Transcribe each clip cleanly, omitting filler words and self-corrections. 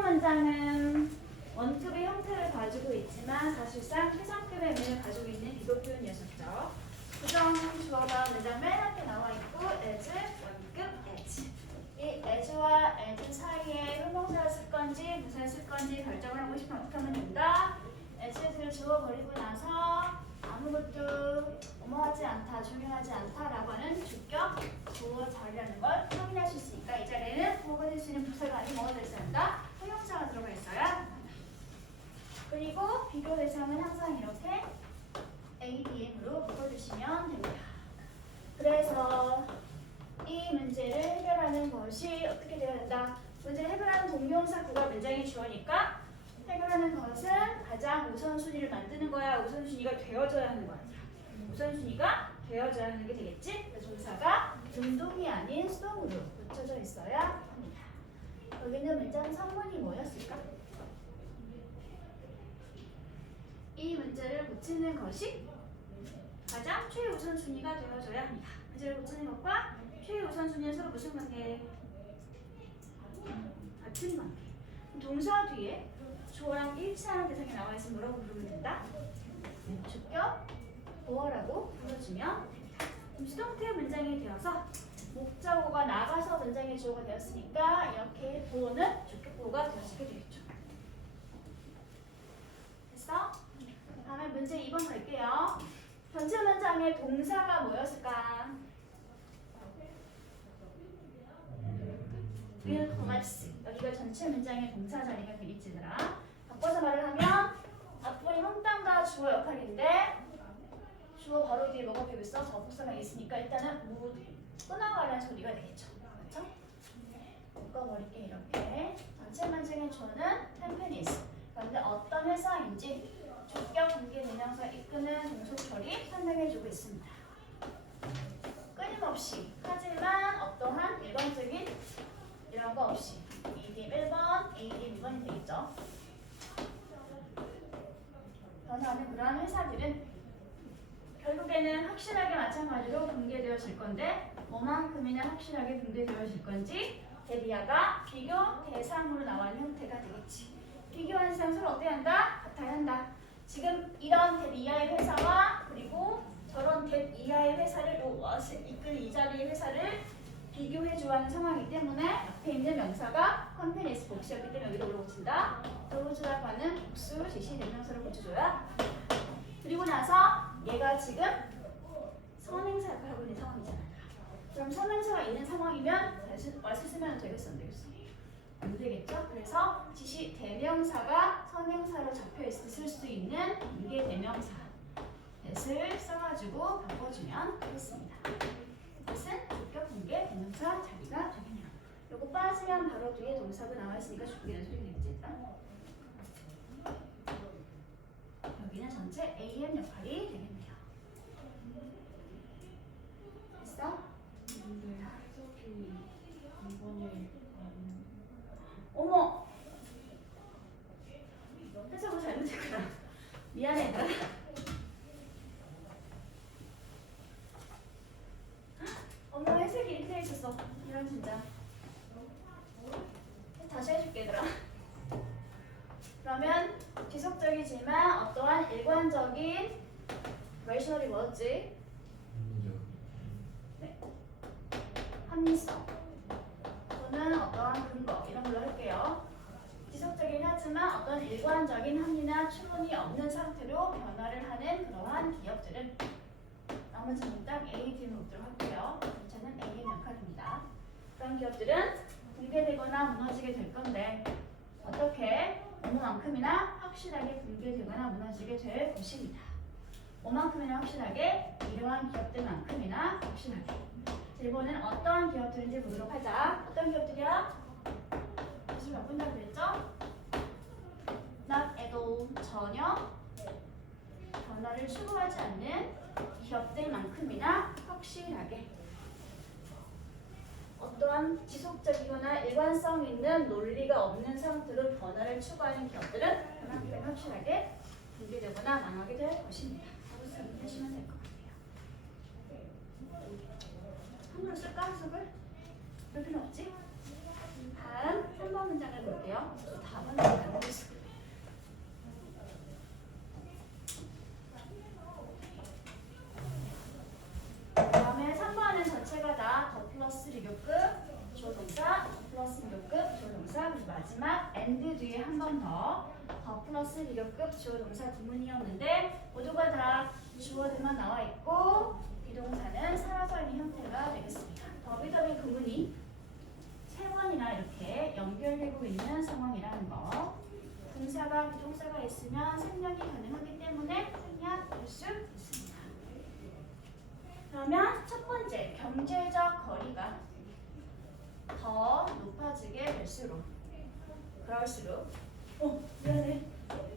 이번 문장은 원급의 형태를 가지고 있지만 사실상 해상급의 의미를 가지고 있는 비교 표현이었죠. 부정 주어가 문장 맨 앞에 나와 있고 as, 원급 as. 이 as와 as 사이에 형용사를 쓸 건지 부사를 쓸 건지 결정을 하고 싶으면 어떻게 하면 된다. as를 주어버리고 나서 아무것도 뭐하지 않다, 중요하지 않다라고 하는 주격 주어 자리라는 걸 확인할 수 있으니까 이 자리에는 뭐가 될 수 있는 부사가 아닌 뭐가 될 수 있다? 형용사가 들어가 있어야 합니다. 그리고 비교 대상은 항상 이렇게 A, BM으로 묶어주시면 됩니다. 그래서 이 문제를 해결하는 것이 어떻게 되어야 된다? 문제를 해결하는 동명사 구가 문장이 주어니까 해결하는 것은 가장 우선순위를 만드는 거야. 우선순위가 되어져야 하는 거야. 우선순위가 되어져야 하는 게 되겠지? 그래서 조사가 능동이 아닌 수동으로 붙여져 있어야 합니다. 여기는 문장 성문이 뭐였을까? 이 문제를 고치는 것이 가장 최우선순위가 되어져야 합니다. 문제를 고치는 것과 최우선순위는 서로 무슨 관계? 같은 관계. 동사 뒤에 주어랑 일치하는 대상이 나와 있으면 뭐라고 부르면 된다? 주격 보어라고 불러주면 됩니다. 그럼 수동태 문장이 되어서 목적어가 나가서 문장의 주어가 되었으니까 이렇게 보어는 주격 보어가 되어지게 되겠죠. 됐어? 다음에 문제 2번 갈게요. 전체 문장의 동사가 뭐였을까? will commerce. 여기가 전체 문장의 동사 자리가 되겠지더라. 바꿔서 말을 하면 앞부분이 혼담과 주어 역할인데 주어 바로 뒤에 뭐가 되고 있어? 접속사가 있으니까 일단은 끊어가라는 소리가 되겠죠. 그렇죠? 묶어버릴게 이렇게. 전체 문장의 주어는 템페니스. 그런데 어떤 회사인지 주격 관계 대명사 이끄는 동속 처리 설명해주고 있습니다. 끊임없이 하지만 어떠한 일반적인 이런 거 없이 ADM 1번, ADM 2번이 되겠죠. 변하는 그러한 회사들은 결국에는 확실하게 마찬가지로 붕괴되어질 건데 뭐만큼이나 확실하게 붕괴되어질 건지 대비하가 비교 대상으로 나와 있는 형태가 되겠지. 비교하는 대상 서로 어때야 한다? 같아야 한다. 지금 이런 대 이하의 회사와 그리고 저런 대 이하의 회사를 이끄는 이 자리의 회사를 비교해 주어하는 상황이기 때문에 앞에 있는 명사가 컴페니스 복수였기 때문에 여기도 올라붙인다. 도우즈라고 하는 복수 지시 대명사를 붙여줘야. 그리고 나서 얘가 지금 선행사 역할을 하고 있는 상황이잖아. 그럼 선행사가 있는 상황이면 와서 쓰면 되겠어 안 되겠어? 안 되겠죠? 그래서 지시 대명사가 선행사로 잡혀 있을 때 쓸 수 있는 관계 대명사 을 써가지고 바꿔주면 되겠습니다. 이것은 주격 관계 대명사 자리가 되겠네요. 요거 빠지면 바로 뒤에 동사가 나와 있으니까 주격이라는 소리가 되겠지 일단. 여기는 전체 AM 역할이 되겠네요. 됐어? 근데 해석이 이번에 어머! 해석을 잘못했구나. 미안해 얘들아. 어머 해석이 이렇게 돼 있었어. 이런 진짜. 다시 해줄게 얘들아. 그러면 지속적이지만 어떠한 일관적인 레이셔널이 뭐였지? 네. 합리성 또는 어떠한 근거 이런 걸로 할게요. 지속적이긴 하지만 어떤 일관적인 합리나 추론이 없는 상태로 변화를 하는 그러한 기업들은 나머지 문장 A, D를 묻도록 할게요. 저는 A의 역할입니다. 그런 기업들은 붕괴되거나 무너지게 될 건데 어떻게 어느만큼이나 확실하게 붕괴되거나 무너지게 될 것입니다. 뭐만큼이나 확실하게 이러한 기업들만큼이나 확실하게. 이번엔 어떤 기업들인지 보도록 하자. 어떤 기업들이야? 기술 바꾼다고 그랬죠? Not at all. 전혀 변화를 추구하지 않는 기업들만큼이나 확실하게 어떠한 지속적이거나 일관성 있는 논리가 없는 상태로 변화를 추구하는 기업들은 그만큼 확실하게 붕괴되거나 망하게 될 것입니다. 하고 하시면 될 것 같아요. 한글로 쓸까? 해석을? 별 필요 없지? 다음 3번 문장을 볼게요. 볼게요. 답은 안 보였어요. 다음에 3번은 전체가 다 더 플러스 비교급 주어 동사, 더 플러스 비교급 주어 동사, 그리고 마지막 and 뒤에 한 번 더 플러스 비교급 주어 동사 구문이었는데 모두가 다 주어들만 나와 있고 비동사는 사라져 있는 형태가 되겠습니다. 더비더비 구문이 세 번이나 이렇게 연결되고 있는 상황이라는 거. 분사가 비동사가 있으면 생략이 가능하기 때문에 생략할 수 있습니다. 그러면 첫 번째, 경제적 거리가 더 높아지게 될수록 그럴수록 미안해.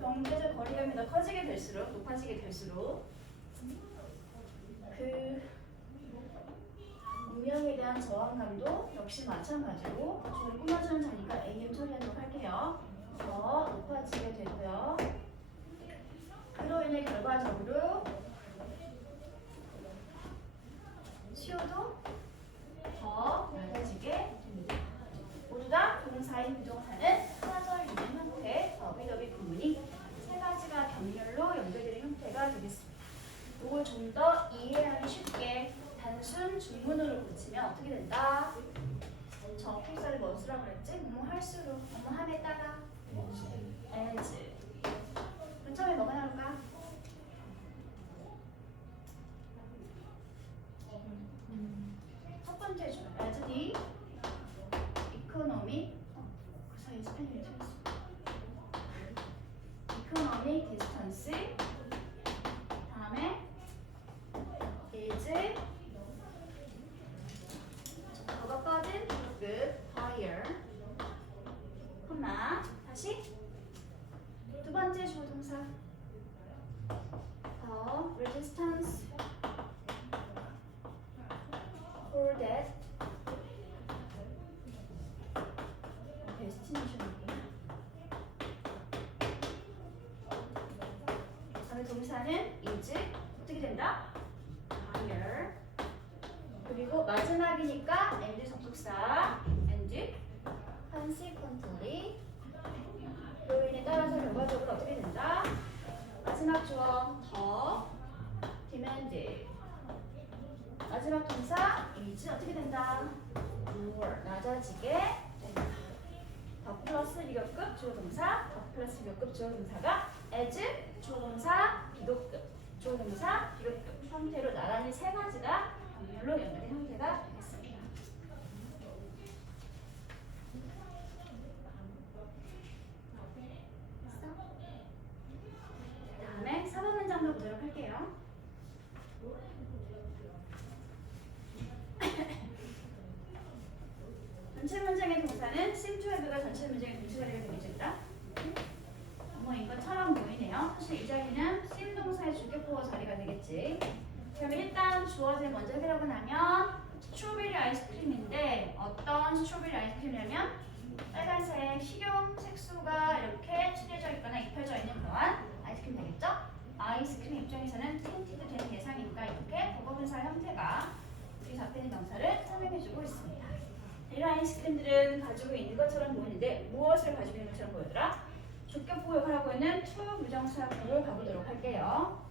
경제적 거리감이 더 커지게 될수록 높아지게 될수록 그 운명에 대한 저항감도 역시 마찬가지로 주를 꾸며주는 자니까 AM 처리하도록 할게요. 더 높아지게 되고요. 그로 인해 결과적으로 수요도 더 넓어지게 됩니다. 모두 다 동사인 부동사는 사라져 있는 형태, 더비더비 구문이 세 가지가 병렬로 연결되는 형태가 되겠습니다. 이걸 좀 더 이해하기 쉽게 단순 중문으로 고치면 어떻게 된다? 저 풀사를 뭐 쓰라고 그랬지? 뭐뭐 할수록, 뭐뭐 함에 따라 as. 맨 처음에 뭐가 나올까? 첫 번째 줄 as the economy 그 사이에 스펠링이 틀렸어. economic distance 다음에 is 더가 빠진 good higher 콤마 다시 두 번째 주어 동사 the resistance for that destination이구나. 다음에 동사는 is 어떻게 된다? higher 그리고 마지막이니까 and 접속사 and consequently 로 인해 따라서 결과적으로 어떻게 된다? 마지막 주어 더 demand 마지막 동사 is 어떻게 된다? more 낮아지게 된다. 더 플러스 비교급 주어 동사 더 플러스 비교급 주어 동사가 as 주어 동사 비교급 주어 동사 비교급 형태로 나란히 세 가지가 병렬로 연결된 형태가 되겠습니다. 다음에 4번 문장도 보도록 할게요. 전체 문장의 동사는 seem to have가 전체 문장의 동시가 되게 되겠습니다. 뭐인 것처럼 보이네요. 사실 이 자리는 seem 동사의 주격보호 자리가 되겠지. 그러면 일단 주어진 먼저 해석을 하면 스트로베리 아이스크림인데 어떤 스트로베리 아이스크림이냐면 빨간색 식용 색소가 이렇게 칠해져 있거나 입혀져 있는 그러한 아이스크림 되겠죠? 아이스크림 입장에서는 tinted 되는 예상이니까 이렇게 보고분사 형태가 뒤에 잡혀있는 명사를 설명해주고 있습니다. 이런 아이스크림들은 가지고 있는 것처럼 보이는데 무엇을 가지고 있는 것처럼 보이더라? 주격보호를 하고 있는 to 부정사 구를 가보도록 할게요.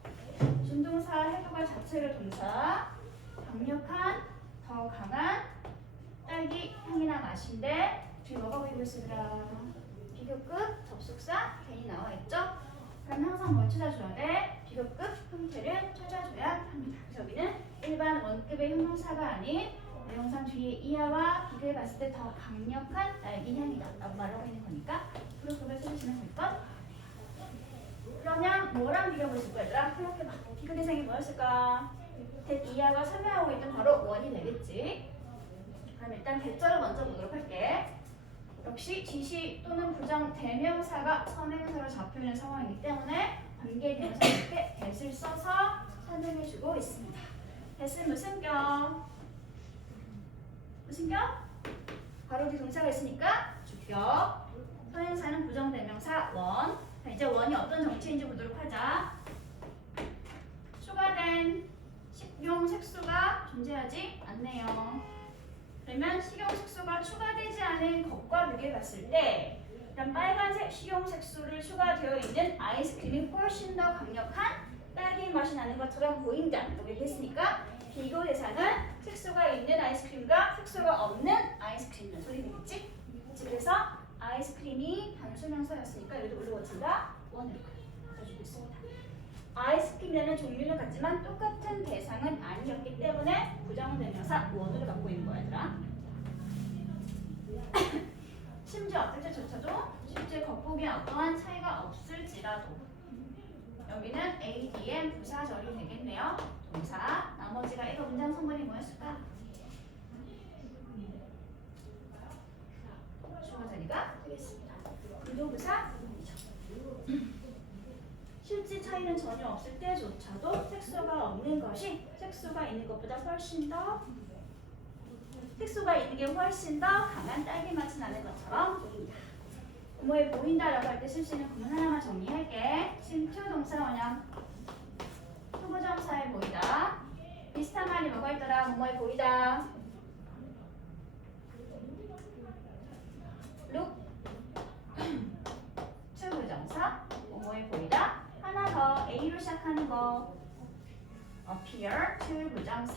준동사 해부가 자체로 동사 강력한 더 강한 딸기 향이나 맛인데 뒤에 뭐가 보이고 있으더라? 비교급 접속사 괜히 나와 있죠? 그럼 항상 뭘 찾아줘야 돼? 비교급 형태를 찾아줘야 합니다. 그래서 여기는 일반 원급의 형용사가 아닌 내용상 뒤에 이하와 비교해 봤을 때 더 강력한 딸기 향이다 라고 말하고 있는 거니까 비교급을 써주시면 될 것. 그러면 뭐랑 비교해 보실 거야 얘들아? 생각해봐. 비교 대상이 뭐였을까? 대 이하가 설명하고 있던 바로 원이 되겠지. 그럼 일단 대절을 먼저 보도록 할게. 역시 지시 또는 부정 대명사가 선행사로 잡혀있는 상황이기 때문에 관계 대명사 옆에 that을 써서 설명해주고 있습니다. that은 무슨 격? 무슨 격? 바로 뒤 동사가 있으니까 주격. 선행사는 부정 대명사 원. 자, 이제 원이 어떤 정체인지 보도록 하자. 추가된 식용 색소가 존재하지 않네요. 그러면 식용 색소가 추가되지 않은 것과 비교해 봤을 때 그럼 빨간색 식용색소를 추가되어 있는 아이스크림이 훨씬 더 강력한 딸기 맛이 나는 것처럼 보인다. 이렇게 했으니까 비교 대상은 색소가 있는 아이스크림과 색소가 없는 아이스크림이라는 소리 되겠지? 그래서 아이스크림이 단수명사였으니까 여기도 올라왔습니다. 원을 가져주고 있습니다. 아이스크림이라는 종류는 같지만 똑같은 대상은 아니었기 때문에 부정대명사 원으로 갖고 있는 거야, 얘들아. 심지어 앞글자 조차도 실제 겉보기에 어떠한 차이가 없을지라도 여기는 ADM 부사절이 되겠네요. 동사. 나머지가 이거 문장 성분이 뭐였을까? 주어 자리가 되겠습니다. 부동부사 실제 차이는 전혀 없을 때조차도 색소가 없는 것이 색소가 있는 것보다 훨씬 더 색소가 있는 게 훨씬 더 강한 딸기 맛이 나는 것처럼 보인다. 뭐에 보인다라고 할 때 쓸 수 있는 구문 하나만 정리할게. 심투 동사 원형 투부정사에 보이다. 비슷한 말이 뭐가 있더라? 뭐에 보이다. look 투부정사 뭐에 보이다. 하나 더 A로 시작하는 거 appear 투부정사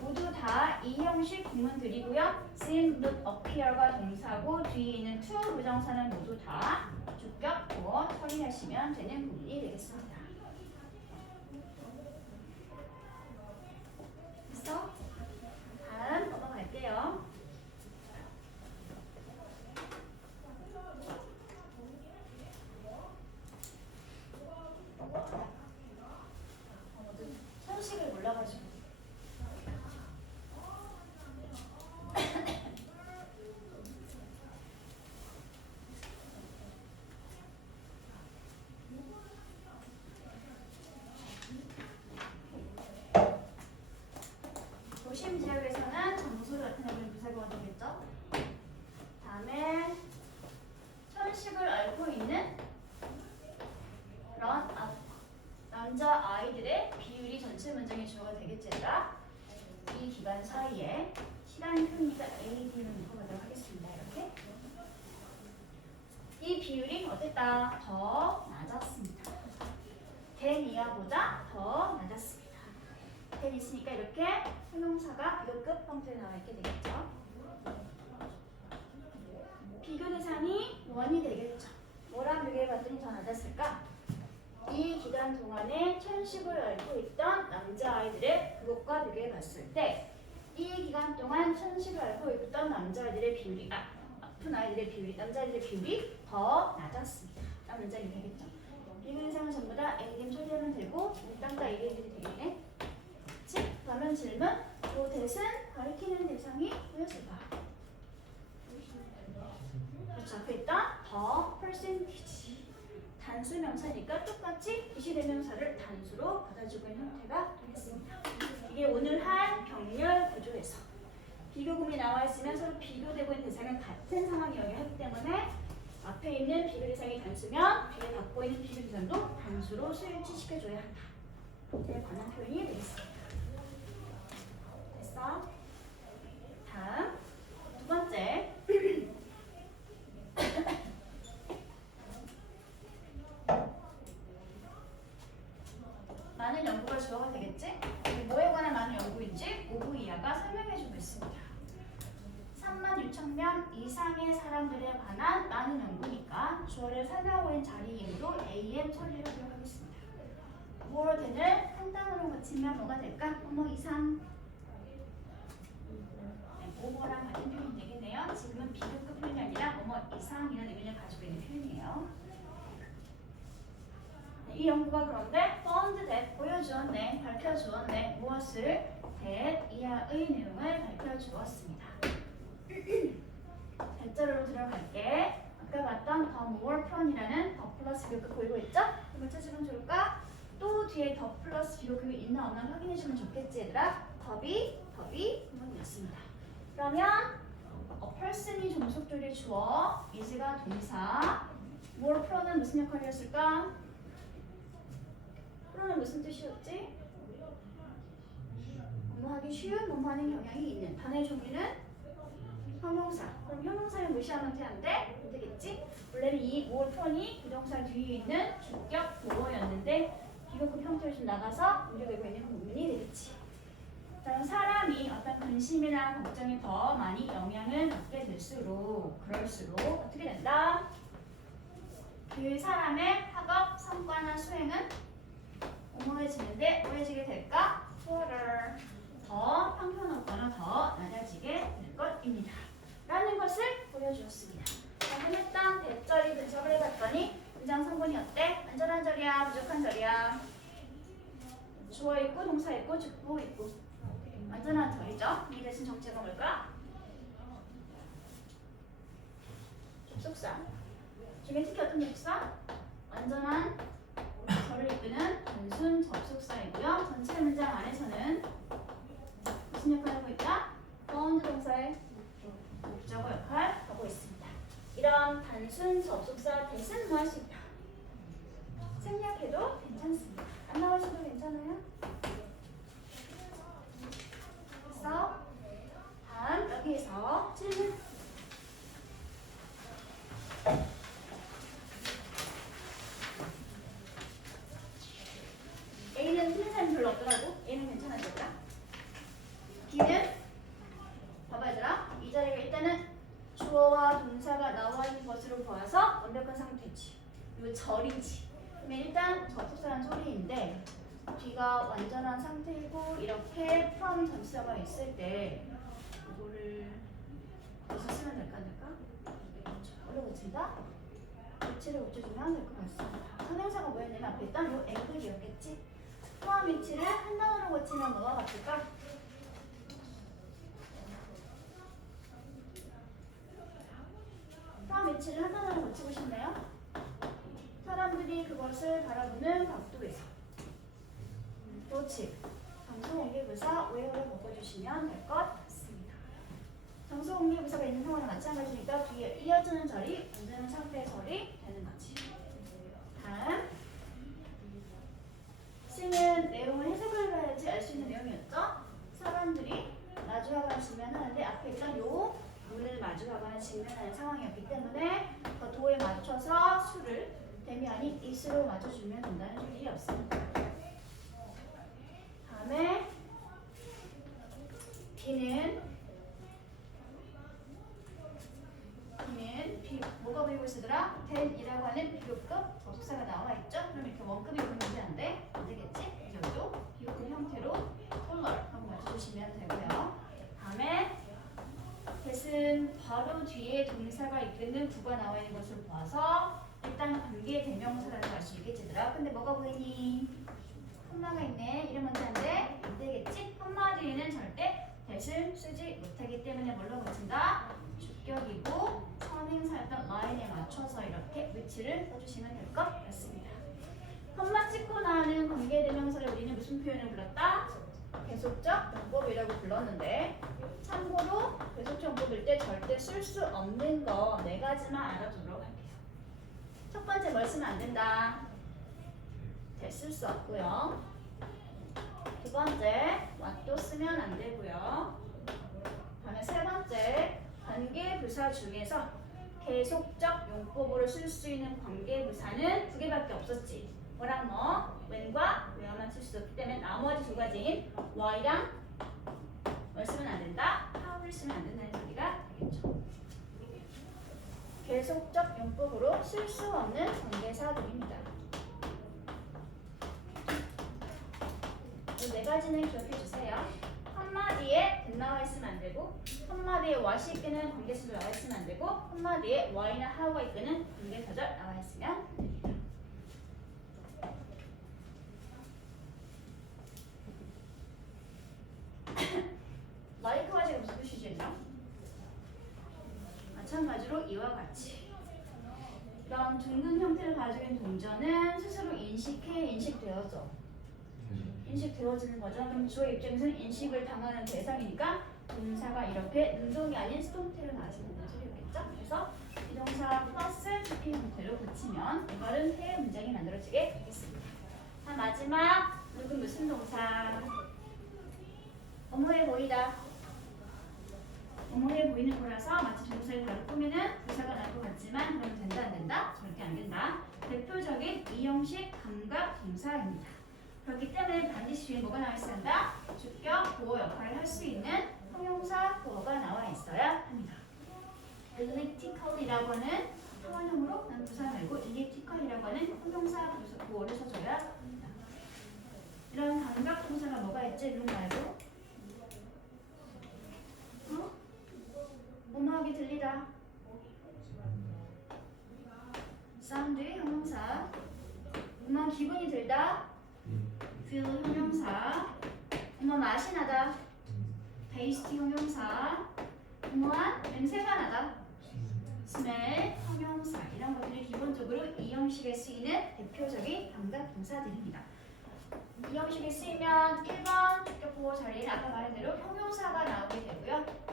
모두 다 이 형식 구문들이고요. seem, look, appear가 동사고 뒤에 있는 to 부정사는 모두 다 주격 보어 처리하시면 되는 구문이 되겠습니다. 됐어? 다음 넘어갈게요. 손식을 몰라가지고 도심 지역에서는 정수를 나타내는 부사가 되겠죠. 다음에 천식을 앓고 있는 그런 남자 아이들의 비율이 전체 문장의 주어가 되겠지라. 이 기간 사이에 시간 표현이가 AD를 묶어보도록 하겠습니다. 이렇게 이 비율이 어땠다? 더 낮았습니다. 된 이하보다 더 낮았습니다. 된 있으니까 이렇게 형용사가 비교급 형태로 나와 있게 되겠죠. 비교 대상이 원이 되겠죠. 뭐랑 비교해봤더니 더 낮았을까? 이 기간 동안에 천식을 앓고 있던 남자아이들의 그것과 비교해봤을 때 이 기간 동안 천식을 앓고 있던 남자아이들의 비율이 아픈 아이들의 비율이 남자아이들의 비율이 더 낮았습니다. 라는 문장이 되겠죠. 비교 대상은 전부 다 ADM 처리하면 되고 일단 다 ADM들이 되겠네. 그러면 질문, 이 대신 가리키는 대상이 뭐였을까? 그렇죠. 앞에 있던 더 percentage 단수 명사니까 똑같이 비시대명사를 단수로 받아주고 있는 형태가 되겠습니다. 이게 오늘 한 병렬 구조에서 비교구문이 나와 있으면 서로 비교되고 있는 대상은 같은 상황이어야 하기 때문에 앞에 있는 비교 대상이 단수면 뒤에 갖고 있는 비교 대상도 단수로 수일치시켜줘야 한다. 에 관한 표현이 되겠습니다. 됐어? 다음 두 번째 많은 연구가 주어가 되겠지? 뭐에 관한 많은 연구인지 5부 이하가 설명해주고 있습니다. 36,000명 이상의 사람들에 관한 많은 연구니까 주어를 설명하고 있는 자리이므로 AM 처리를 하도록 하겠습니다. more than을 상당으로 거치면 뭐가 될까? 뭐뭐 이상 오버랑 같은 표현이 되겠네요. 지금은 비교급 표현이 아니라 뭐뭐 이상이라는 의미를 가지고 있는 표현이에요. 이 연구가 그런데 found that 보여주었네, 밝혀주었네. 무엇을? that 이하의 내용을 밝혀주었습니다. 발자루로 들어갈게. 아까 봤던 the more 표현이라는 더 플러스 비교급 보이고 있죠? 이걸 찾으면 좋을까? 또 뒤에 더 플러스 비교급이 있나 없나 확인해주면 좋겠지 얘들아. 더비 부분이었습니다. 그러면 person이 종속조리 주어, is가 동사, more pro는 무슨 역할이었을까? pro는 무슨 뜻이었지? 뭐하기 쉬운, 뭐하는 경향이 있는 단어의 종류는 형용사. 그럼 형용사를 무시하면 안 돼? 안 되겠지? 원래는 이 more 폰이 부동사 뒤에 있는 주격 보어였는데 비교급 형태로 좀 나가서 우려되고 있는 부분이 되겠지. 그럼 사람이 어떤 근심이나 걱정이 더 많이 영향을 받게 될수록 그럴수록 어떻게 된다? 그 사람의 학업 성과나 수행은 옹호해지는데 뭐해지게 될까? poorer. 더 형편없거나 더 낮아지게 될 것입니다. 라는 것을 보여주었습니다. 방금 했던 대절이 분석을 해봤더니 문장 성분이 어때? 완전한 절이야? 부족한 절이야? 주어 있고 동사 있고 주보 있고 완전한 절이죠. 이 대신 정체가 뭘까? 접속사. 중에 특히 어떤 접속사? 완전한 절을 이끄는 단순 접속사이고요. 전체 문장 안에서는 무슨 역할을 하고 있다? found 동사의 목적어 역할 하고 있습니다. 이런 단순 접속사 대신 뭐 할 수 있다? 생략해도 괜찮습니다. 안 나오셔도 괜찮아요? 그래서 다음 여기에서 질문. A는 틀린 사람이 별로 없더라고. A는 괜찮아졌다. B는 봐봐 얘들아. 이 자리가 일단은 주어와 동사가 나와 있는 것으로 보아서 완벽한 상태지. 이거 절이지. 그러면 일단 접속사라는 소리인데 B가 완전한 상태이고 이렇게 from 전치사가 있을 때 이거를 어디서 쓰면 될까? 어려 붙인다? 위치를 붙여주면 될 것 같습니다. 선행사가 뭐였냐면 앞에 있던 요 앵글이었겠지? 포함 위치를 한 단어로 고치면 뭐가 같을까? 포함 위치를 한 단어로 고치고 싶네요. 사람들이 그것을 바라보는 각도에서 도치, 정소공개부사 where를 바꿔주시면 될 것 같습니다. 정소공개부사가 있는 상황은 마찬가지니까 뒤에 이어지는 절이 완전한 상태의 절이 되는 거지. 다음 C는 내용을 해석을 해야지 알 수 있는 내용이었죠. 사람들이 마주하거나 직면하는데 앞에 있던 요 문을 마주하거나 직면하는 상황이었기 때문에 그 도에 맞춰서 수를 댐이 아닌 is로 맞춰주면 된다는 일이 없습니다. 다음에 B는 뭐가 보이고 있으더라? then이라고 하는 비교급 접속사가 나와 있죠? 그럼 이렇게 원급이 보이는데 안 돼? 안 되겠지? 여기도 비교급 형태로 taller 한번 맞춰주시면 되고요. 다음에 that은 바로 뒤에 동사가 이끄는 구가 나와 있는 것을 봐서 일단 관계 대명사라고 알 수 있겠지더라. 근데 뭐가 보이니? 콤마가 있네. 이름 먼저 안 돼? 안 되겠지? 콤마 뒤에는 절대 that을 쓰지 못하기 때문에 뭘로 고친다? 주격이고 선행사였던 line에 맞춰서 이렇게 위치를 써주시면 될 것 같습니다. 콤마 찍고 나는 관계대명사를 우리는 무슨 표현을 불렀다? 계속적 용법이라고 불렀는데 참고로 계속적 용법일 때 절대 쓸 수 없는 거 4가지만 알아두도록 할게요. 첫 번째 뭘 쓰면 안 된다? 쓸 수 없고요. 두 번째 what도 쓰면 안 되고요. 다음에 세 번째 관계부사 중에서 계속적 용법으로 쓸 수 있는 관계부사는 2개밖에 없었지. 뭐랑 뭐? when과 where만 쓸 수 없기 때문에 나머지 2가지인 why랑 뭘 쓰면 안 된다? how를 쓰면 안 된다는 소리가 되겠죠. 계속적 용법으로 쓸 수 없는 관계사들입니다. 이 4가지는 기억해 주세요. 한마디에 that 나와 있으면 안 되고 한마디에 what이 이끄는 관계수절 나와 있으면 안 되고 한마디에 why나 how가 이끄는 관계사절 나와 있으면 됩니다. like와 지금 무슨 뜻이죠? 마찬가지로 이와 같이 이런 둥근 형태를 가지고 있는 동전은 스스로 인식되어져 인식되어지는 거죠. 그럼 주어 입장에서는 인식을 당하는 대상이니까 동사가 이렇게 능동이 아닌 수동태로 나와있는 소리였겠죠. 그래서 비동사 플러스 PP 형태로 고치면 이거는 해 문장이 만들어지게 되겠습니다. 자, 마지막 누군 무슨 동사? 업무해 보이다. 뭐뭐해 보이는 거라서 마치 동사의 바로 꾸미는 부사가 날 것 같지만 그러면 된다 안 된다? 절대 안 된다. 대표적인 이형식 감각 동사입니다. 그렇기 때문에 반드시 뒤에 뭐가 나와 있어야 한다? 주격 보호 역할을 할 수 있는 형용사 보호가 나와 있어야 합니다. elliptical이라고 하는 타원형으로 난 부사 말고 elliptical이라고 하는 형용사 보호를 써줘야 합니다. 이런 감각 동사가 뭐가 있지? 룩 말고 음악이 들리다. 사운드 형용사. 음악 기분이 들다. feel 형용사. 맛이 나다. taste 형용사. 냄새가 나다. smell 형용사. 이런 것들이 기본적으로 이 형식에 쓰이는 대표적인 감각 동사들입니다. 이 형식에 쓰이면 1번 주격보호 자리에는 아까 말한 대로 형용사가 나오게 되고요.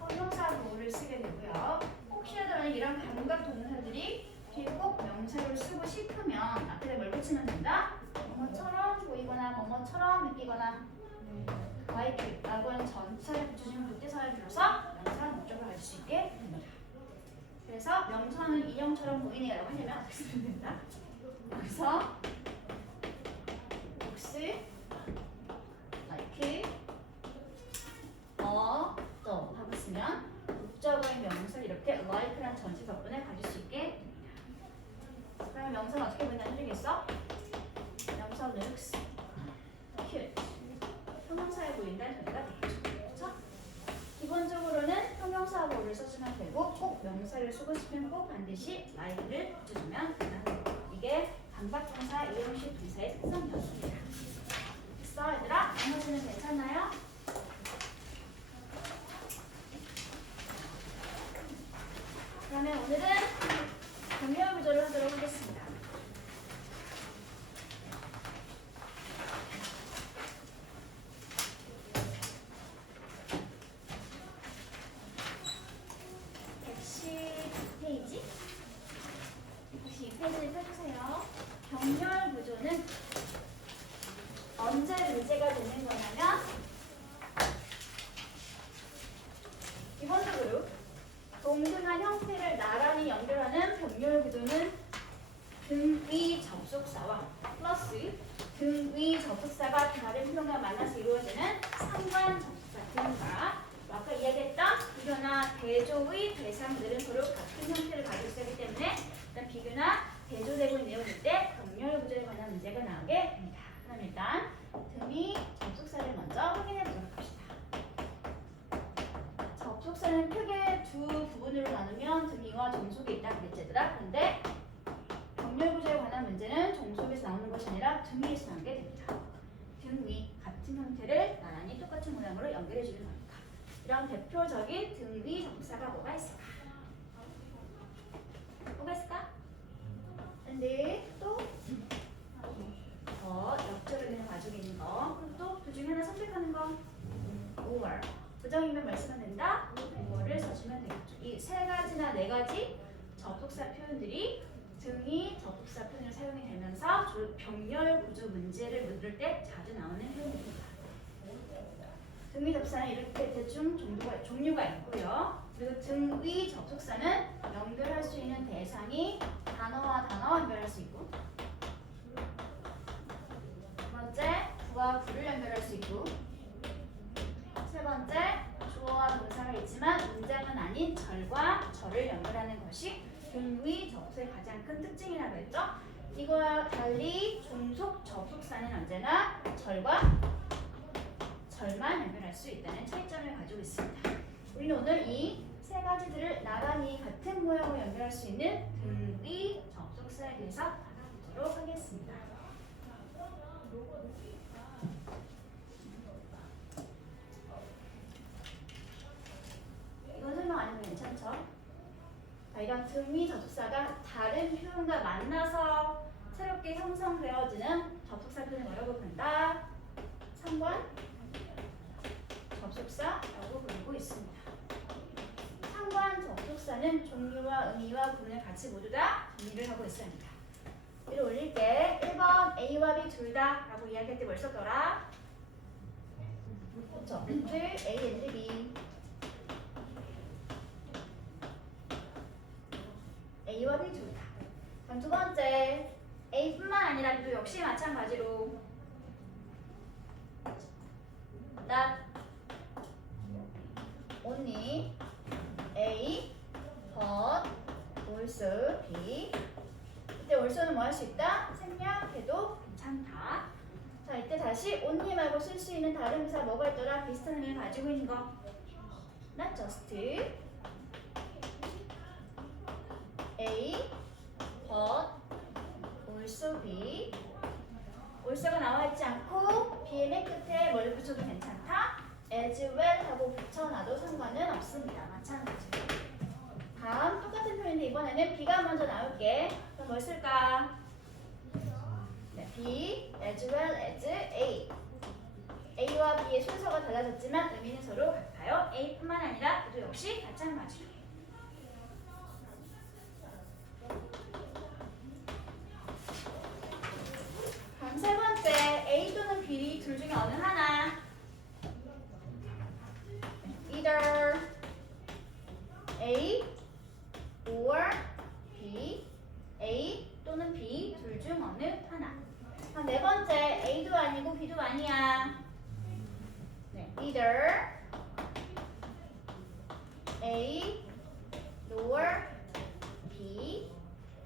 형용사 보호를 쓰게 되고요. 혹시라도 이런 감각 동사들이 뒤에 꼭 명사를 쓰고 싶으면 앞에 뭘 붙이면 된다? 뭐뭐처럼 보이거나 뭐뭐처럼 느끼거나 like 라고 하는 전치사를 붙여주면 그때서야 비로소 명사 목적을 가질 수 있게 됩니다. 그래서 명사는 인형처럼 보이네요 라고 하려면 어떻게 쓰면 된다? 여기서 looks like 또 하고 있으면 목적어의 명사를 이렇게 like라는 전치 덕분에 가질 수 있게 됩니다. 그러면 명사는 어떻게 보인다 해주겠어? 명사 looks cute. 형용사에 보인다는 소리가 되겠죠. 그렇죠? 기본적으로는 형용사 보호를 써주면 되고 꼭 명사를 쓰고 싶으면 꼭 반드시 like를 붙여주면 된다는 거. 이게 감각동사 이형식 동사의 특성이었습니다. 됐어 얘들아? 나머지는 괜찮나요? 그러면 오늘은 병렬 구조를 하도록 하겠습니다. 페이지 2페이지를 펴주세요. 병렬 구조는 언제 문제가 되는 거냐면 기본적으로 동등한 형태를 나란히 연결하는 병렬 구조는 등위 접속사와 플러스 등위 접속사가 다른 표현과 만나서 이루어지는 상관 접속사 등과 아까 이야기했던 비교나 대조의 대상들은 서로 같은 형태를 가지고 있기 때문에 일단 비교나 대조되고 있는 내용일 때 병렬 구조에 관한 문제가 나오게 됩니다. 그럼 일단 등위 접속사를 먼저 확인해 보도록 합시다. 접속사는 크게 두 부분으로 나누면 등위와 종속이 있다 그랬지 얘들아. 근데 병렬 구조에 관한 문제는 종속에서 나오는 것이 아니라 등위에서 나오게 됩니다. 등위 같은 형태를 나란히 똑같은 모양으로 연결해 주는 겁니다. 이런 대표적인 등위 접속사가 뭐가 있을까? 뭐가 있을까? 근데 또 역적을 그냥 가지고 있는 거. 그리고 또 그 중에 하나 선택하는 거. or. 부정이면 뭘 쓰면 된다? or를 써주면 되겠죠. 이 세 가지나 네 가지 접속사 표현들이 등위 접속사 표현을 사용이 되면서 병렬 구조 문제를 물을 때 자주 나오는 표현입니다. 등위 접속사는 이렇게 대충 종류가 있고요. 그리고 등위 접속사는 연결할 수 있는 대상이 단어와 단어 연결할 수 있고 두 번째 부와 부를 연결할 수 있고 세 번째 주어와 동사가 있지만 문장은 아닌 절과 절을 연결하는 것이 등위 접속사의 가장 큰 특징이라고 했죠. 이거와 달리 종속 접속사는 언제나 절과 절만 연결할 수 있다는 차이점을 가지고 있습니다. 우리는 오늘 이 세 가지들을 나란히 같은 모양으로 연결할 수 있는 등위 접속사에 대해서 알아보도록 하겠습니다. 이건 설명 안 해도 괜찮죠? 이런 등위 접속사가 다른 표현과 만나서 새롭게 형성되어지는 접속사 표현을 뭐라고 부른다? 상관 접속사라고 부르고 있습니다. 상관 접속사는 종류와 의미와 구문을 같이 모두 다 정리를 하고 있어야 합니다. 위로 올릴게. 1번 A와 B 둘 다 라고 이야기할 때 뭘 썼더라? 그렇죠. A and B A와 B 둘 다. 그럼 두 번째 A뿐만 아니라 B도 역시 마찬가지로 not only A but also B. 이때 also는 뭐 할 수 있다? 생략해도 괜찮다. 자, 이때 다시 only 말고 쓸 수 있는 다른 부사 뭐가 있더라? 비슷한 의미를 가지고 있는 거. not just A but also B. also가 나와 있지 않고 B의 맨 끝에 뭘 붙여도 괜찮다. as well 하고 붙여놔도 상관은 없습니다. 마찬가지로. 다음 똑같은 표현인데 이번에는 B가 먼저 나올게. 그럼 뭘 쓸까? 네, B as well as A. A와 B의 순서가 달라졌지만 의미는 서로 같아요. A뿐만 아니라 B도 역시 마찬가지로. 그럼 세 번째 A 또는 B 둘 중에 어느 하나. Either A or B. A 또는 B 둘 중 어느 하나. 그럼 네 번째 A도 아니고 B도 아니야. 네, either A nor B.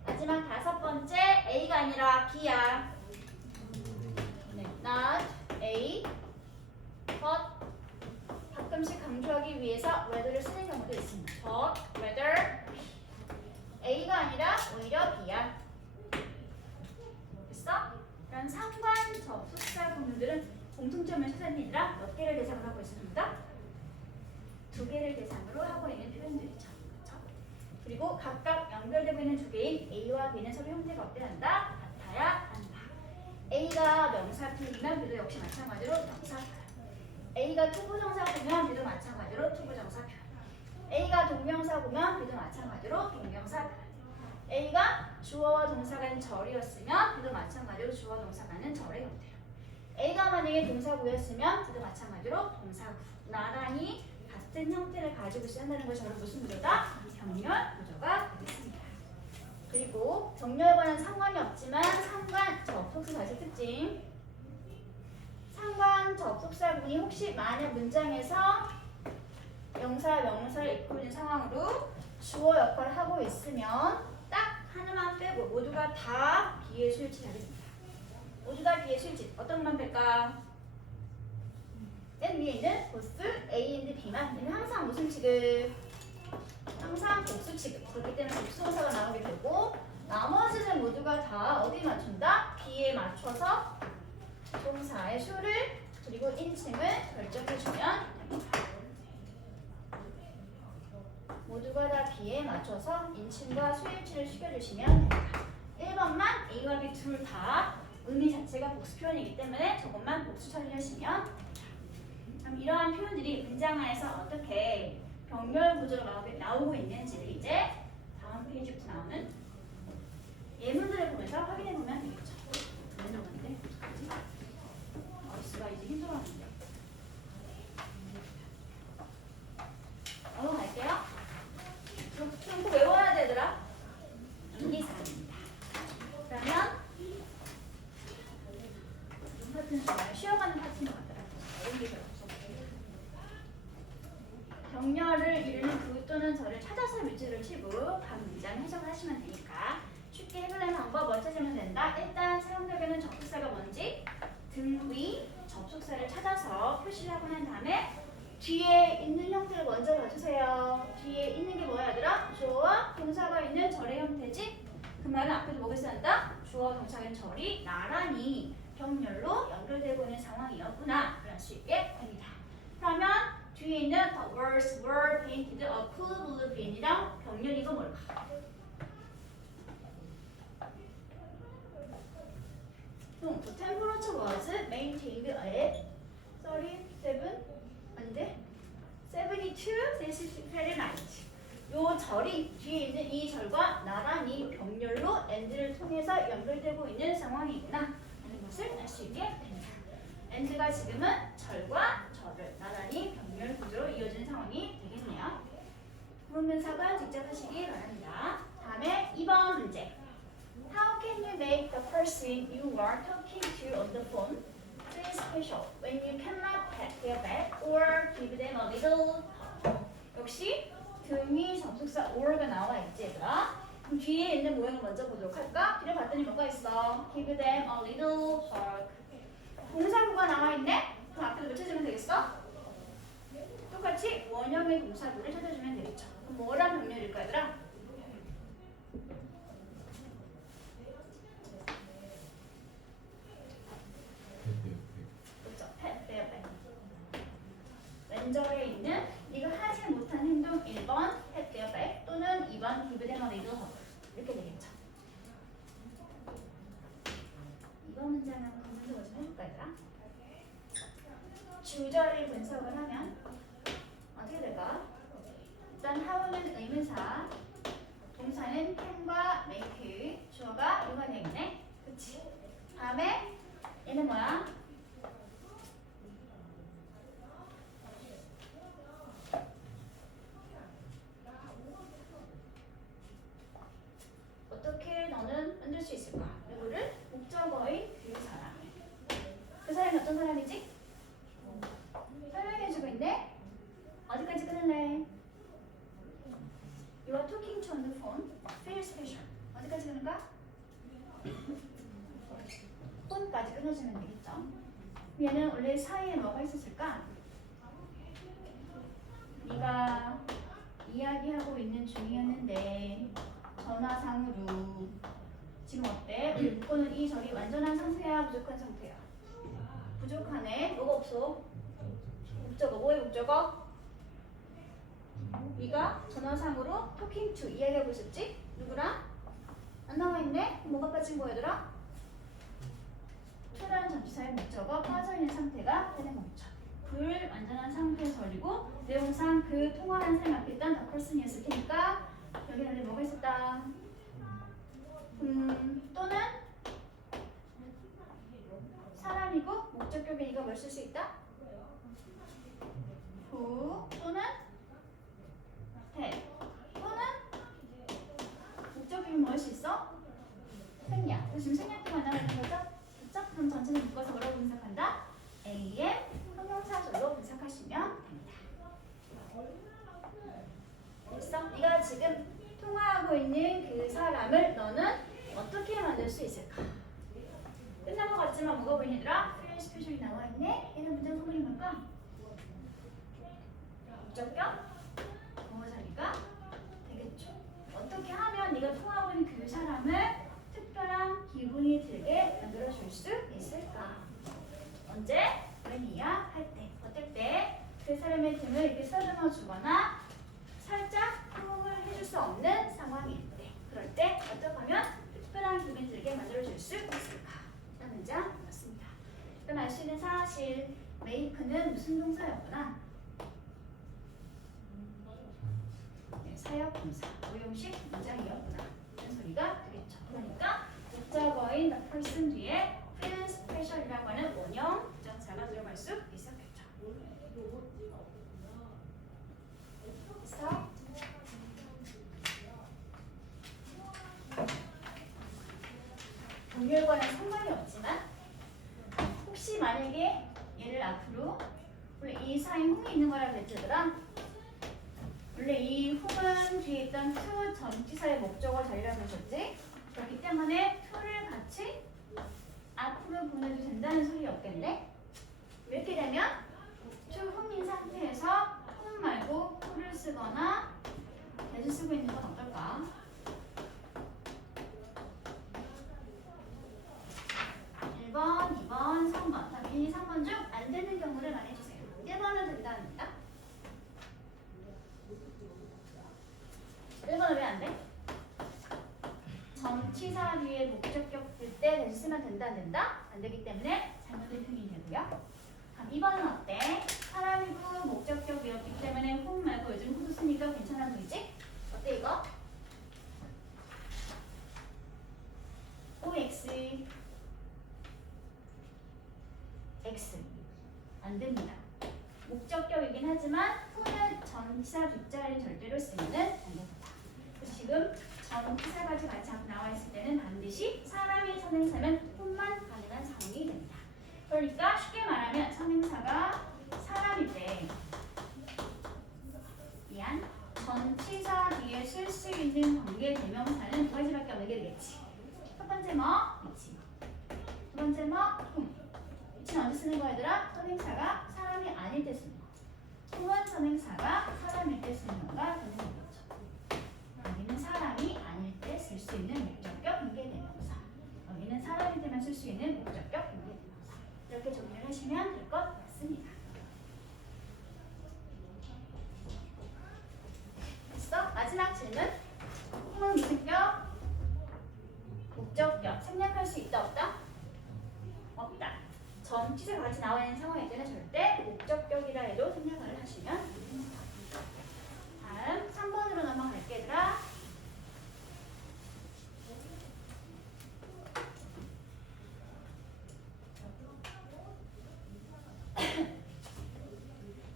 마지막 다섯 번째 A가 아니라 B야. 네, not A but 가끔씩 강조하기 위해서 whether를 쓰는 경우도 있습니다. but whether A가 아니라 오히려 B야. 됐어? 이런 상관 접속사 구문들은 공통점을 찾아내는 아니라 몇 개를 대상으로 하고 있습니다. 두 개를 대상으로 하고 있는 표현들이죠. 그렇죠? 그리고 각각 연결되고 있는 두 개인 A와 B는 서로 형태가 어때한다? 같아야 한다. A가 명사표이면 B도 역시 마찬가지로 명사표. A가 투부정사구면 B도 마찬가지로 투부정사표. A가 동명사구면 B도 마찬가지로 동명사표. A가 주어와 동사가 절이었으면 B도 마찬가지로 주어와 동사가 는 절의 형태로. A가 만약에 동사구였으면 B도 마찬가지로 동사구. 나란히 같은 형태를 가지고 있어야 한다는 것이 바로 무슨 구조다? 병렬 구조가 되겠습니다. 그리고 병렬과는 상관이 없지만 상관 접속사 자체 특징. 상관 접속사군이 혹시 만약 문장에서 명사, 명사를 입고 있는 상황으로 주어 역할을 하고 있으면 딱 하나만 빼고 모두가 다 B의 수일치 하겠습니다. 모두 다 B의 수일치. 어떤 것만 뺄까? 맨 위에 있는 보스 A and B만. 얘는 항상 무슨 취급? 항상 복수 취급. 그렇기 때문에 복수동사가 나오게 되고 나머지는 모두가 다 어디 맞춘다? B에 맞춰서 동사의 수를 그리고 인칭을 결정해주면 됩니다. 모두가 다 B에 맞춰서 인칭과 수일치를 시켜주시면 됩니다. 1번만 A와 B 둘 다 의미 자체가 복수 표현이기 때문에 저것만 복수 처리하시면 됩니다. 그럼 이러한 표현들이 문장 안에서 어떻게 병렬 구조로 나오고 있는지를 이제 다음 페이지부터 나오는 예문들을 보면서 확인해 보면 되겠죠. 안 들어갔는데 어떡하지? 어스가 이제 힘들어하는데. 갈게요. 그럼 꼭 외워야 되더라. 1, 2, 4입니다. 그러면 이 파트는 정말 쉬어가는 파트인 것 같더라고요. 어려운 게 별로 없었고. 병렬을 이루는 그 또는 저를 찾아서 밑줄을 치고 각 문장 해석을 하시면 되니까 쉽게 해보려는 방법 뭐 찾으면 된다? 일단 사용되는 접속사가 뭔지 등 위 접속사를 찾아서 표시를 하고 난 다음에 뒤에 있는 형태를 먼저 봐주세요. 뒤에 있는 게 뭐야 얘들아? 주어와 동사가 있는 절의 형태지? 그 말은 앞에도 뭐가 있어야 한다? 주어와 동사가 있는 절이 나란히 병렬로 연결되고 있는 상황이었구나 알 수 있게 됩니다. 그러면 뒤에 있는 the words were painted a cool blue bean이랑 병렬이가 뭘까? The temperature was maintained at 37 아닌데? 72 Celsius Fahrenheit. 요 절이 뒤에 있는 이 절과 나란히 병렬로 and를 통해서 연결되고 있는 상황이구나 하는 것을 알 수 있게 됩니다. and가 지금은 절과 절을 나란히 병렬 구조로 이어지는 상황이 되겠네요. 구문분석은 직접 하시기 바랍니다. 다음에 2번 person you are talking to on the phone is special when you cannot pat their back or give them a little hug. 역시 등이 접속사 or가 나와 있지 얘들아. 그럼 뒤에 있는 모양을 먼저 보도록 할까? 뒤를 봤더니 뭐가 있어? Give them a little hug. 동사구가 나와 있네? 그럼 앞에도 몇 찾으면 되겠어? 똑같이 원형의 동사구를 찾아주면 되겠죠. 그럼 뭐랑 병렬일까 얘들아? 그렇죠. pat their back. 왼절에 있는 네가 하지 못한 행동 1번 pat their back 또는 2번 give them a little hug 이렇게 되겠죠. 이번 문장은 검색을 좀 해볼까 얘들아? 주절을 분석을 하면 어떻게 될까? 일단 how는 의문사, 동사는 can과 make, 주어가 이유가 되어 있네. 그치? 다음에 얘는 뭐야? 어떻게 너는 만들 수 있을까? 이거를 목적어의 그 사람. 그 사람이 어떤 사람이지? 설명해주고 있네? 어디까지 끊을래? You are talking to on the phone. Feel special. 어디까지 끊을까? 폰까지 끊어주면 되겠죠? 얘는 원래 사이에 뭐가 있었을까? 네가 이야기하고 있는 중이었는데 전화상으로 지금 어때? 우리 묶어놓은 이 절이 완전한 상태야? 부족한 상태야? 부족하네. 뭐가 없어? 목적어. 뭐의 목적어? 네가 전화상으로 talking to 이야기하고 있었지? 누구랑? 안 나와있네? 뭐가 빠진 거야 얘들아? to라는 접시사의 목적어 빠져있는 상태가 되는 거죠. 불완전한 상태의 절이고 내용상 그 통화한 사람 앞에 있던 the person이었을 테니까 여기 안에 뭐가 있었다? 또는 사람이고 목적격에 이거 뭘 쓸 수 있다? who 또는 that 또는 목적격이 뭐일 수 있어? 생략. 지금 생략도 나와 있는 거죠? 그렇죠? 그럼 전체를 묶어서 뭐라고 분석한다? am 형용사절로 분석하시면 됩니다. 됐어? 네가 지금 통화하고 있는 그 사람을 너는 어떻게 만들 수 있을까? 끝난 것 같지만 뭐가 보이니 얘들아? feel special이 나와 있네? 얘는 문장 소문이 뭘까? 목적격? 동사니까 되겠죠. 어떻게 하면 네가 통화하고 있는 그 사람을 특별한 기분이 들게 만들어줄 수 있을까? 언제? when이야? 할 때. 어떨 때? 그 사람의 등을 이렇게 쓰다듬어 주거나 살짝 호응을 해줄 수 없는 상황일 때. 그럴 때 어떻게 하면 특별한 기분이 들게 만들어줄 수 있을까? 라는 문장이었습니다. 그럼 알 수 있는 사실 make는 무슨 동사였구나? 사역 동사, 오용식 문장이었구나. 이런 소리가 되겠죠. 그러니까 목적어인 the person 뒤에 feel special이라고 하는 원형 부정사가 들어갈 수 있었겠죠. 그래서 동일과는 상관이 없지만 혹시 만약에 얘를 앞으로 원래 이 사이 홈이 있는 거라고 했잖아. 원래 이 홈은 뒤에 있던 to 전치사의 목적어 자리라고 하셨지? 그렇기 때문에 to를 같이 앞으로 보내도 된다는 소리였겠네? 이렇게 되면 to 홈인 상태에서 홈 말고 to를 쓰거나 대신 쓰고 있는 건 어떨까? 1번, 2번, 3번. 자, 1, 2, 3번 중 안 되는 경우를 말해주세요. 1번은 된답니다. 1번은 왜 안 돼? 전치사 뒤에 목적격 들 때 다시 쓰면 된다, 안 된다? 안 되기 때문에 잘못된 표현이 되고요. 그럼 2번은 어때? 사람이고 목적격이었기 때문에 홈 말고 요즘 후도 쓰니까 괜찮아 보이지? 어때 이거? OX X 안 됩니다. 목적격이긴 하지만 후는 전치사 뒷자리를 절대로 쓰면은 안 됩니다. 그래서 지금 전치사까지 같이 앞에 나와 있을 때는 반드시 사람이 선행사면 혼만 가능한 상황이 됩니다. 그러니까 쉽게 말하면 선행사가 사람일 때 전치사 뒤에 쓸 수 있는 관계 대명사는 두 가지밖에 없는 게 되겠지. 첫 번째 뭐? 위치. 두 번째 뭐? whom. 위치는 언제 쓰는 거야 얘들아? 선행사가 사람이 아닐 때 쓰는 거. whom은 선행사가 사람일 때 쓰는 거가 되는 거죠. 여기는 사람이 아닐 때 쓸 수 있는 목적격 관계 대명사. 여기는 사람이 되면 쓸 수 있는 목적격 관계 대명사. 이렇게 정리를 하시면 될 것 같습니다. 마지막 질문. whom은 무슨 격? 목적격. 생략할 수 있다 없다? 없다. 전치사가 같이 나와 있는 상황일 때는 절대 목적격이라 해도 생략을 하시면 됩니다. 다음 3번으로 넘어갈게 얘들아.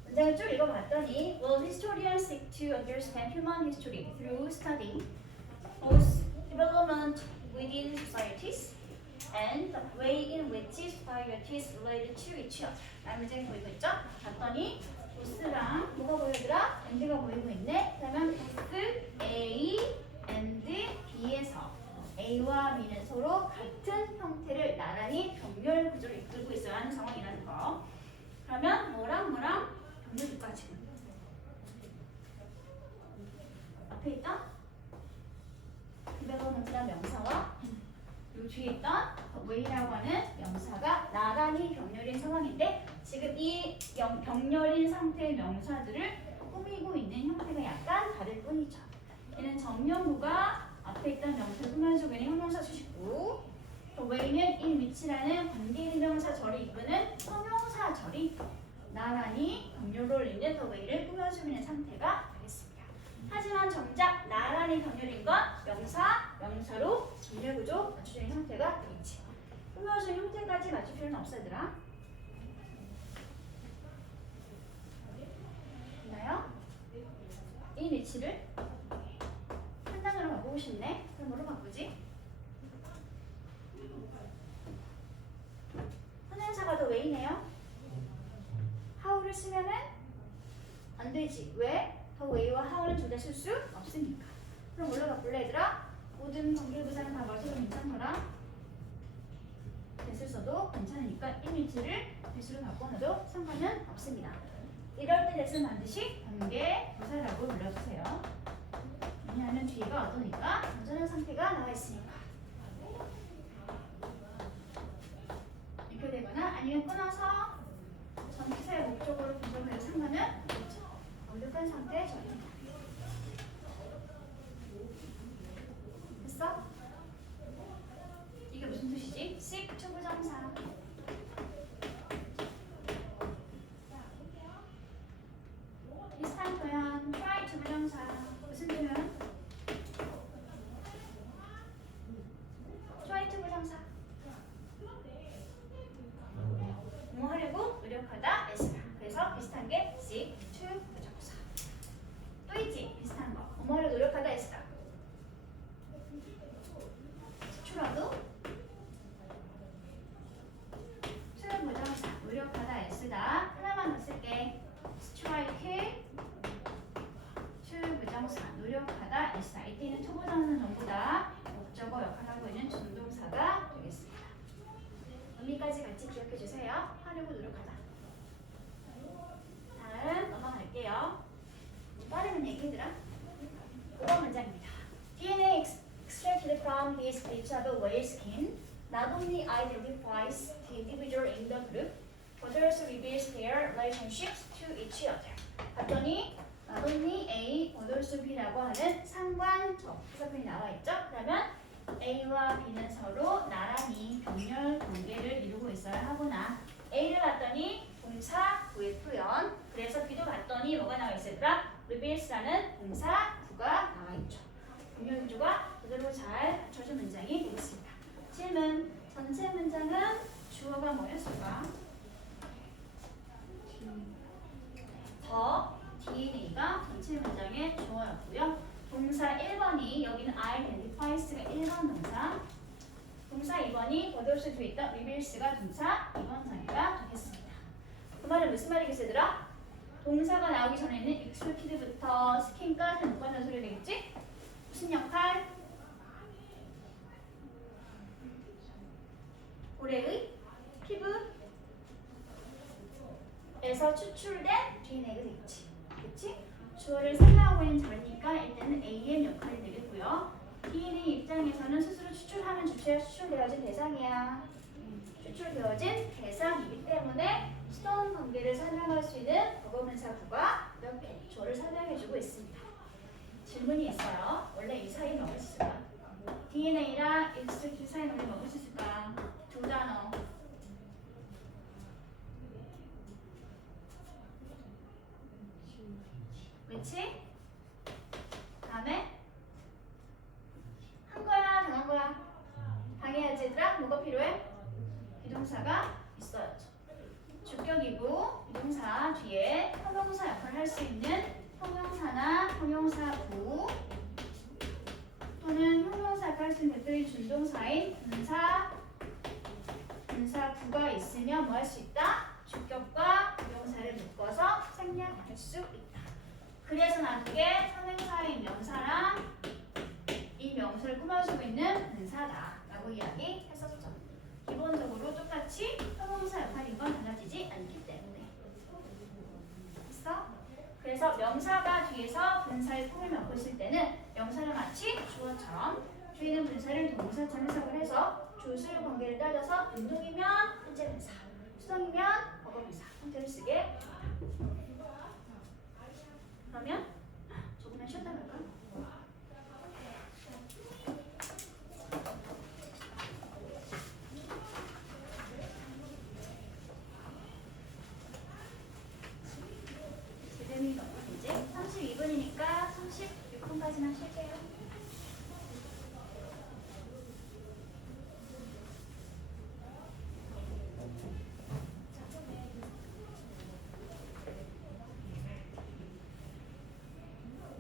문장을 쭉 읽어봤더니 Will historians seek to understand human history through studying both development within societies and the way in which societies relate to each other? 라는 문장이 보이고 있죠? 봤더니 보스랑 뭐가 보이더라? and가 보이고 있네. 그러면 보스 A and B에서 A와 B는 서로 같은 형태를 나란히 병렬 구조를 이끌고 있어야 하는 상황이라는 거. 그러면 뭐랑 병렬까지 앞에 있던 development란 명사와 요 뒤에 있던 way라고 하는 명사가 나란히 병렬인 상황인데 지금 이 병렬인 상태의 명사들을 꾸미고 있는 형태가 약간 다를 뿐이죠. 얘는 정명구가 앞에 있던 명사 꾸며주고 있는 형용사 수식구, way는 in which라는 관계대명사 절이 이끄는 형용사 절이 나란히 병렬로 있는 the way를 꾸며주고 있는 상태가 되겠습니다. 하지만 정작 나란히 병렬인 건 명사로 정렬구조 맞춰주는 형태가 되겠지. 꾸며준 형태까지 맞출 필요는 없어 얘들아. 있나요? 이 위치를 한 단어로 바꾸고 싶네. 그럼 뭐로 바꾸지? 선행사가 더 way네요. how를 쓰면은 안 되지. 왜? 더 way와 how는 둘 다 쓸 수 없으니까. 그럼 뭘로 바꿀래 얘들아? 모든 관계부사는 다 맞춰도 괜찮더라. 대을 써도 괜찮으니까 이 위치를 대수로 바꿔놔도 상관은 없습니다. 이럴 때 대수는 반드시 관계부사라고 불러주세요. 왜냐하면 뒤가 어두니까 완전한 상태가 나와 있으니까. 이렇게 되거나 아니면 끊어서 전치사의 목적으로 분석해도 상관은 없죠. 완벽한 상태의 절입니다. 됐어? 이게 무슨 뜻이지? seek 투부정사. 비슷한 표현 try 투부정사. 무슨 표현? try 투부정사. 뭐 하려고? 노력하다 애쓰다. 그래서 비슷한 게 seek 투부정사. 또 있지? 비슷한 거. 뭐 하려고 노력하다 애쓰다. 추라도 투부정사. 노력하다 애쓰다. 하나만 더 쓸게. strike 투부정사. 노력하다 애쓰다. 이때는 투부정사는 전부 다 목적어 역할을 하고 있는 준동사가 되겠습니다. 의미까지 같이 기억해 주세요. 하려고 노력하다. 다음 넘어갈게요. 빠르면 얘기들아. 5번 문장입니다. DNA extracted from his vegetable whale skin not only identifies the individual in the group, but also reveals their relationships to each other. 봤더니 not only A, but also B라고 하는 상관적 해석이 나와 있죠. 그러면 A와 B는 서로 나란히 병렬 관계를 이루고 있어야 하구나. A를 봤더니 동사 구의 표현. 그래서 B도 봤더니 뭐가 나와 있을까? reveals라는 동사 구가 나와 있죠. 병렬 구조가 그대로 잘 갖춰진 문장이 되겠습니다. 질문. 전체 문장은 주어가 뭐였을까? 더 DNA가 전체 문장의 주어였고요. 동사 1번이 여기는 identifies가 1번 동사, 동사 2번이 버드옵션 뒤에 있던 reveals가 동사 2번 단위가 되겠습니다. 그 말은 무슨 말이겠어 얘들아? 동사가 나오기 전에는 expected부터 scan까지 묶어놓은 소리 되겠지? 무슨 역할? 고래의 피부에서 추출된 DNA가 되겠지. 그치? 주어를 설명하고 있는 절이니까 일단은 AM 역할이 되겠고요. DNA 입장에서는 스스로 추출하는 주체와 추출되어진 대상이야. 추출되어진 대상이기 때문에 수동 관계를 설명할 수 있는 과거분사 구가 이렇게 주어를 설명해주고 있습니다. 질문이 있어요. 원래 이 사이 먹을 수 있을까? DNA랑 익스트랙트 사이 원래 먹을 수 있을까? 두 단어. 그렇지? 다음에 한 거야, 당한 거야? 당해야지 얘들아. 뭐가 필요해? 비동사가 있어야죠. 주격이고 비동사 뒤에 형용사 역할을 할 수 있는 형용사나 형용사구 또는 형용사 역할을 할 수 있는 대표적인 준동사인 분사구가 있으면 뭐 할 수 있다? 주격과 비동사를 묶어서 생략할 수 있다. 그래서 나중에 선행사인 명사랑 이 명사를 꾸며주고 있는 분사다라고 이야기했었죠. 기본적으로 똑같이 형용사 역할인 건 달라지지 않기 때문에. 됐어? 그래서 명사가 뒤에서 분사의 꿈을 맡고 있을 때는 명사는 마치 주어처럼 뒤에는 분사를 동사처럼 해석을 해서 주술 관계를 따져서 운동이면 현재 분사, 수동이면 과거 분사 형태를 쓰게. 그러면 조금만 쉬었다 갈까? 지금이 이제 32분이니까 36분까지만 쉴게요.